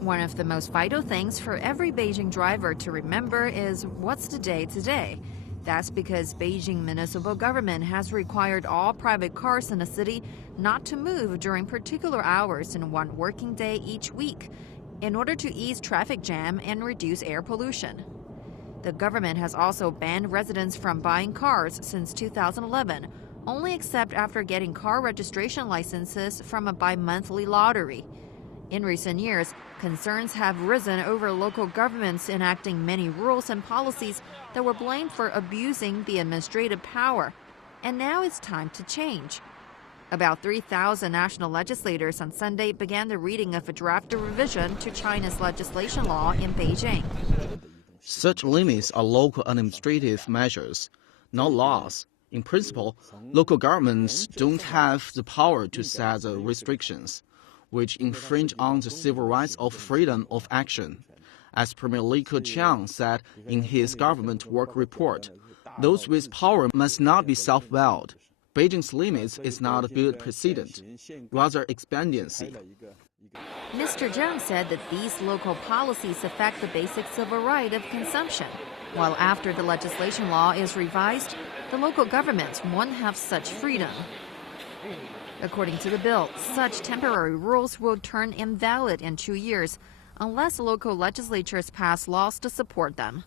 One of the most vital things for every Beijing driver to remember is what's the day today. That's because Beijing municipal government has required all private cars in the city not to move during particular hours in one working day each week in order to ease traffic jam and reduce air pollution. The government has also banned residents from buying cars since 2011, only except after getting car registration licenses from a bi-monthly lottery. In recent years, concerns have risen over local governments enacting many rules and policies that were blamed for abusing the administrative power. And now it's time to change. About 3,000 national legislators on Sunday began the reading of a draft revision to China's legislation law in Beijing. Such limits are local administrative measures, not laws. In principle, local governments don't have the power to set the restrictions, which infringe on the civil rights of freedom of action. As Premier Li Keqiang said in his government work report, those with power must not be self-willed. Beijing's limits is not a good precedent, rather expediency. Mr. Zhang said that these local policies affect the basic civil right of consumption, while after the legislation law is revised, the local governments won't have such freedom. According to the bill, such temporary rules will turn invalid in 2 years unless local legislatures pass laws to support them.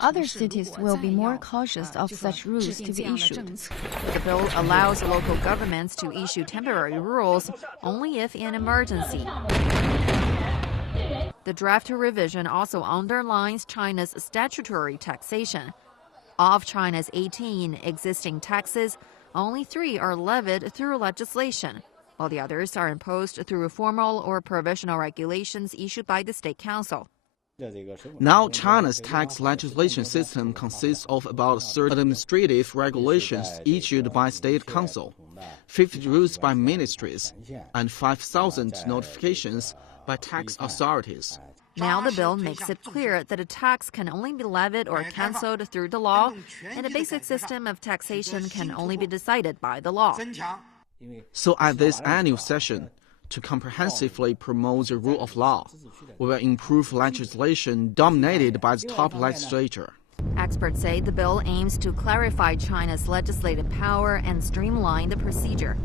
Other cities will be more cautious of such rules to be issued. The bill allows local governments to issue temporary rules only if in emergency. The draft revision also underlines China's statutory taxation. Of China's 18 existing taxes, only 3 are levied through legislation, while the others are imposed through formal or provisional regulations issued by the State Council. Now, China's tax legislation system consists of about 30 administrative regulations issued by State Council, 50 rules by ministries, and 5,000 notifications by tax authorities. Now the bill makes it clear that a tax can only be levied or cancelled through the law, and the basic system of taxation can only be decided by the law. So at this annual session, to comprehensively promote the rule of law, we will improve legislation dominated by the top legislature. Experts say the bill aims to clarify China's legislative power and streamline the procedure.